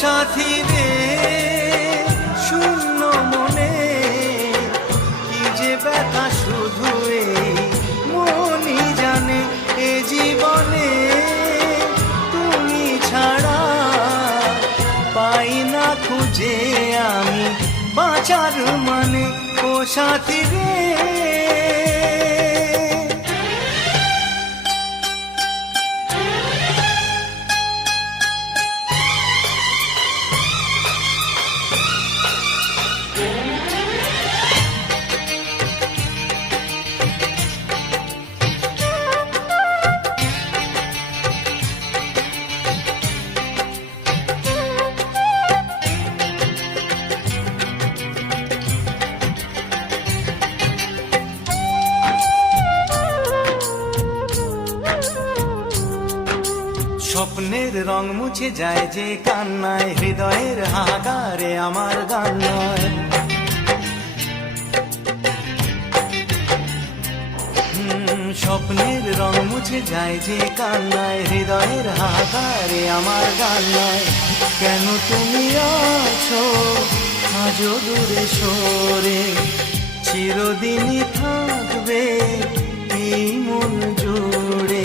সাথী রে শূন্য মনে কি যে ব্যথা শুধু এই মনই জানে। এ জীবনে তুমি ছাড়া পাই না খুঁজে আমি বাঁচার মানে। ও সাথী রে স্বপ্নের রং মুছে যায় যে কান্নায়, হৃদয়ের হাহাকারে আমার গান নয়। স্বপ্নের রং মুছে যায় যে কান্নায়, হৃদয়ের হাহাকারে আমার গান নয়। কেন তুমি আছো আজও দূরে সরে, চিরদিনই থাকবে এই মন জুড়ে।